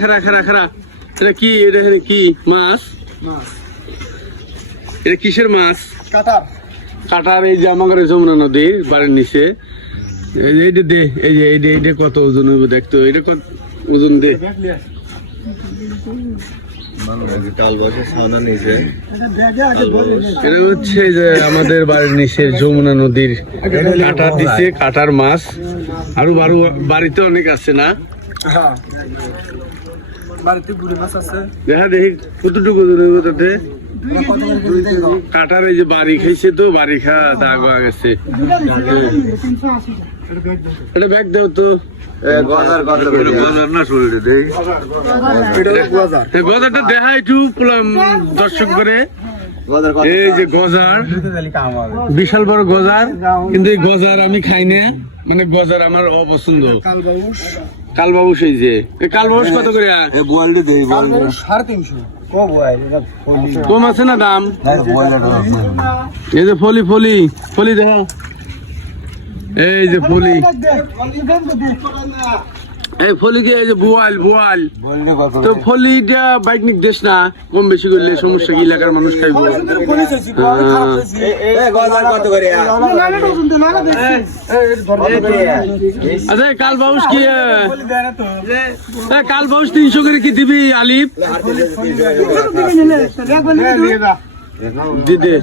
খারা এটা কি? এটা কি মাছ? এটা কিসের মাছ? কাটার। এই যে আমার যমুনা নদীর বাড়ির নিচে এইটা দে, এই যে এইটা কত ওজন হবে দেখতো, এটা কত ওজন দে। এটা হচ্ছে যে আমাদের বাড়ির নিচের যমুনা নদীর কাটার দিছে, কাটার মাছ। আরো বাড়িতে অনেক আছে না? দেখা দেখি কতটুকু ওজন হইব তাতে। কাটার এই যে বাড়ি খাইছে তো, বাড়ি খা দাগ গেছে। এটা ব্যাগ দাও তো। গজারটা দেখা একটু দর্শক করে। এই যে গজার, বিশাল বড় গজার, কিন্তু এই গজার আমি খাই না, মানে গজার আমার অপছন্দ। কালবাবুস, এই যে কালবাবুস কত করে? কম আছে না দাম? এই যে ফলি দেখা, এই যে ফলি, এই ফলিকে এই যে বোয়াল তো ফলিটা বাইকনিক দেশ না, কম বেশি করলে সমস্যা কি? এলাকার মানুষ খাইবো। আচ্ছা কালবাউস কি? কালবাউস 300 করে কি দিবি আলিফ? দিদে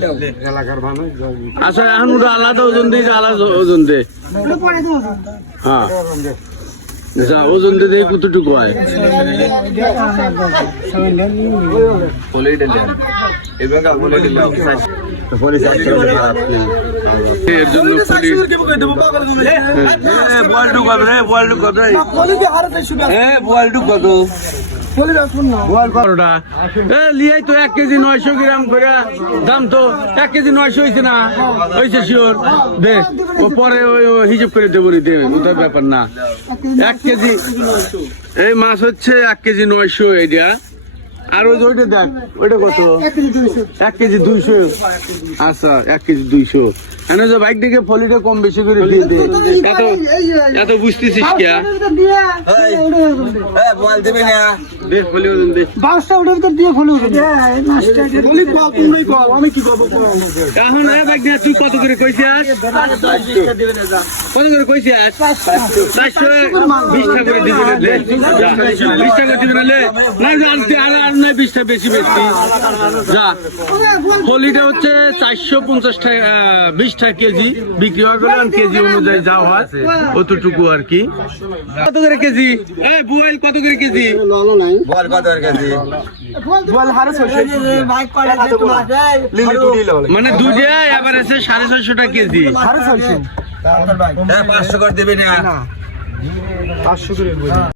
আচ্ছা, এখন ওটা আলাদা ওজন দে, আলাদা ওজন দে। হ্যাঁ যা ওজন দে, দেখি কতটুকু হয়। এর জন্য লিয়াই তো 1 কেজি 900 গ্রাম করে দাম, তো 1 কেজি 900 হয়েছে না? হয়েছে শিওর দে, ও পরে হিসাব করে দেবো, ওটার ব্যাপার না। 1 কেজি এই মাছ হচ্ছে 1 কেজি 900 এইটা। আর ওইটা দেখ, ওইটা কত? 1 কেজি 200। আচ্ছা 1 কেজি 200। বাইক দেখে ফলিটা কম বেশি করে দিয়ে দে। এত বুঝতেছিস কে? তুই কত করে কইছিস? কত করে কইছিস? 420 টাকা করে দিবি না? 20 টাকা দিবি না? আর নয় 20 টাকা বেশি যা। ফলিটা হচ্ছে 450 টাকা, 20 টাকা কেজি বিক্রি হয়, কেজি অনুযায়ী যা হয় অতটুকু আর কি। কত করে কেজি? এই বুয়াইল কত করে কেজি? মানে দুইটা এবার আছে 650 টাকা কেজি। 500 করে দেবে না? 500 করে